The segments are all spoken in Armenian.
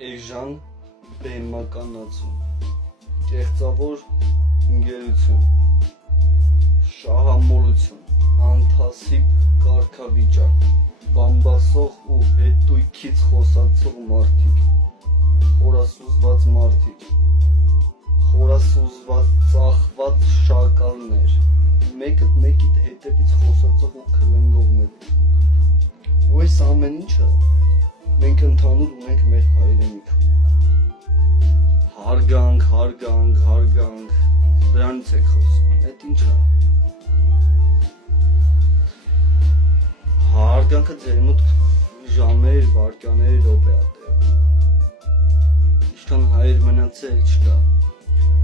Էժան բեմականացում, կեղծավոր ընկերություն, շահամոլություն, անթասիբ կարգավիճակ, բամբասող ու հետույքից խոսացող մարդիկ, խորասուզված մարդիկ, խորասուզված ծախված շակալներ, մեկը մեկիդ հետևից խոսացող ու քլնգողներ, ու այս ամեն ինչը մենք ընդհանուր ունենք մեր հայրենիքում, հարգանք, դրանից եք խոսում, այդ ինչ է, հարգանքը ձեր մոտ ժամեր, վայրկյաններ, րոպե է տևում, ինչքան հայր մնացել չկա,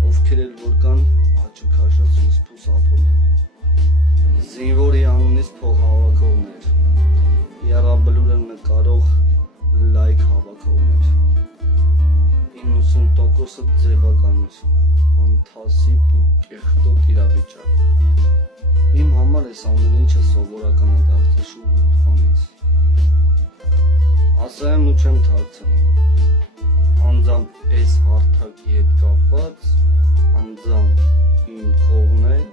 ովքեր էլ որ կան, աճը քաշած սուսպուս ապրում են, զինվորի անունից փող հավաքողներ, եռաբլուրը նկարող լայք հավաքողներ, 90%-ը ձևականություն, անթասիբ ու կեղտոտ իրավիճակ, իմ համար այս ամեն ինչը սովորական է դարձել շուտ բանից, ասեմ ու չեմ թաքցնում, անձամբ այս հարթակի հետ կապված, անձամբ իմ կողմն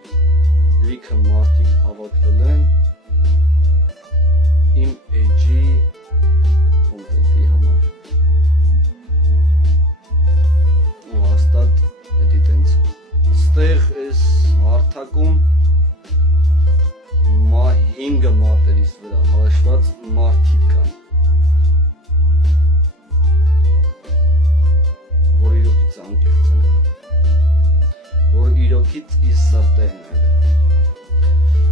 լիքը մարդիկ հավաքվել են իմ էջի կոնտենտի համար ու հաստատ էդի տենց ստեղ այս հարթակում 5 մատերից վրա հաշված մարդիկ կան, որ իրոքից անկեղծ են, որ իրոքից իս սրտե են,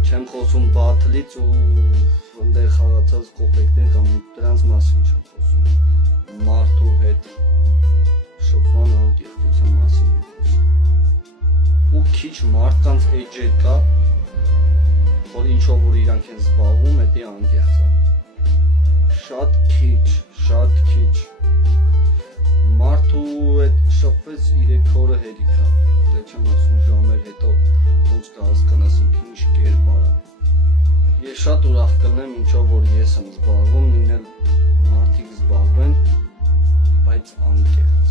չեմ խոսում բաթլից ու ընդեղ խաղացած կոպեկներ կամ դրանց մասին չեմ խոսում, մարդու հետ շփման անկեղծության մասին եմ խոսում, ու քիչ մարդկանց էջ կա, որ ինչով որ իրանք են զբաղվում, էդի անկեղծ է, շատ քիչ, մարդու հետ շփվեց 3 օրը հերիք է, դե չեմ ասում ժամեր հետո ոնց կհասկանաս ինքը ինչ կերպար է, ես շատ ուրախ կլինեմ ինչով որ ես եմ զբաղվում, նույն մարդիկ զբաղվեն, բայց անկեղծ,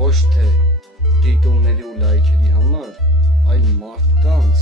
ոչ թե դիտումների ու լայքերի համար, այլ մարդկանց